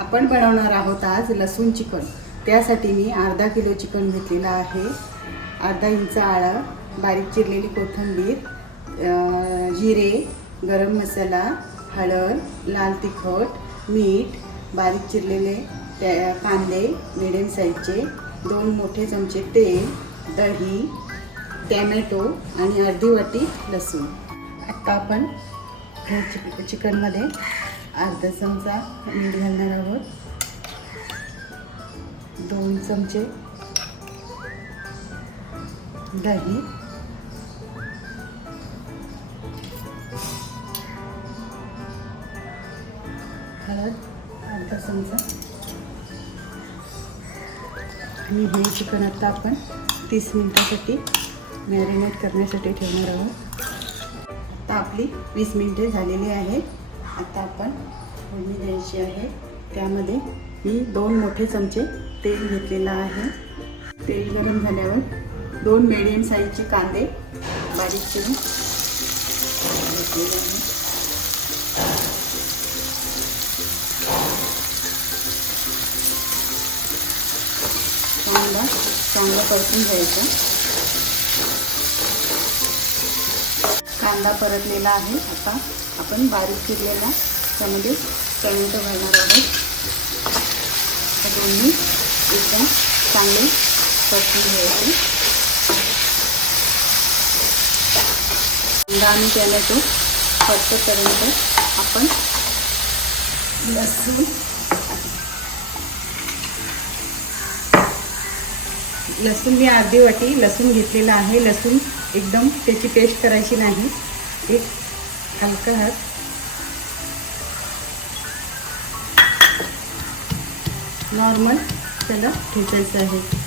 आपण बनवणार आहोत आज लसूण चिकन. त्यासाठी मी अर्धा किलो चिकन घेतलेलं आहे. अर्धा इंच आळं बारीक चिरलेली कोथिंबीर जिरे गरम मसाला हळद लाल तिखट मीठ बारीक चिरलेले त्या कांदे मिडियम साईजचे दोन मोठे चमचे तेल दही टॅमॅटो आणि अर्धी वाटी लसूण. आत्ता आपण हे चिक चिकनमध्ये अर्धा चमचा मीठ घालणार आहोत. दोन चमचे दही. हळद अर्धा चमचा. आणि हे चिकन आता आपण तीस मिनिटासाठी मॅरिनेट करण्यासाठी ठेवणार आहोत. तर आपली वीस मिनिटे झालेली आहेत. आता आपण फोडणी द्यायची आहे. त्यामध्ये मी दोन मोठे चमचे तेल घेतलेलं आहे. तेल गरम झाल्यावर दोन मिडियम साईजचे कांदे बारीक करून घेतलेले आहे. कांदा चांगला परतून घ्यायचा. कांदा परतलेला आहे आता. आपण बारीक चिरलेला त्यामध्ये टोमॅटो घालणार आहोत. दोन्ही एकदम चांगले परतून घ्यायचे. कांदा आणि टोमॅटो परतेपर्यंत आपण लसूण लसूण मी अर्धी वाटी लसूण घेतलेला आहे. लसूण एकदम त्याची पेस्ट करायची नाही. एक हलका हात. नॉर्मल त्याला ठेचायचं आहे.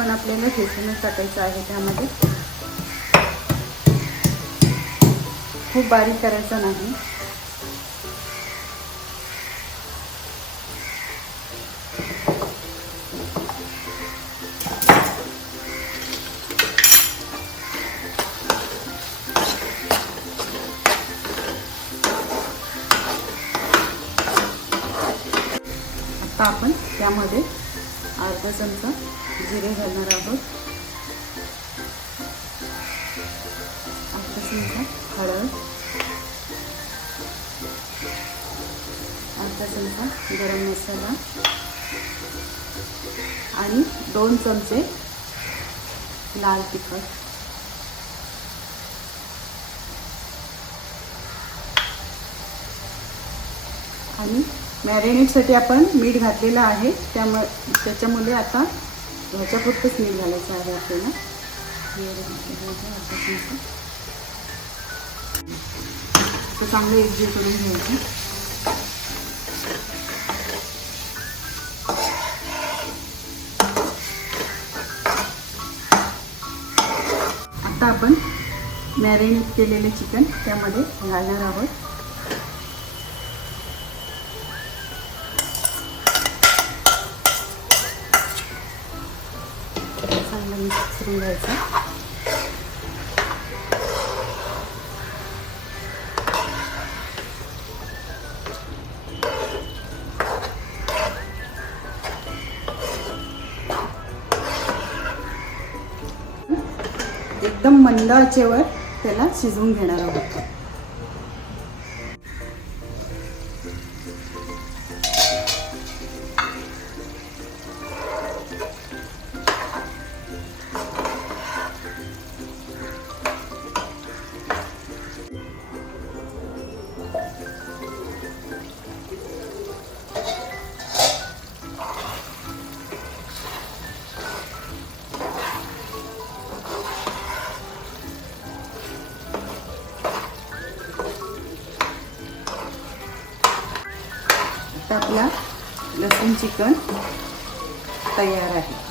आपण पण आपल्याला ठेसूनच टाकायचं आहे त्यामध्ये. खूप बारीक करायचं नाही. आपण त्यामध्ये अर्धा चमचा जिरे घालणार आहोत. अर्धा चमचा हळद. अर्धा चमचा गरम मसाला. आणि दोन चमचे लाल तिखट. आणि मॅरिनेटसाठी आपण मीठ घातलेलं आहे. त्यामुळे त्याच्यामुळे आता ह्याच्यापुरतंच मीठ घालायचं आहे आपल्याला. ते चांगलं एकजीव करून घ्यायचं. आता आपण मॅरिनेट केलेले चिकन त्यामध्ये घालणार आहोत. चांगलं मिक्स करून घ्यायचं. एकदम मंद आचेवर त्याला शिजवून घेणार आहोत. आता आपला लसूण चिकन तयार आहे.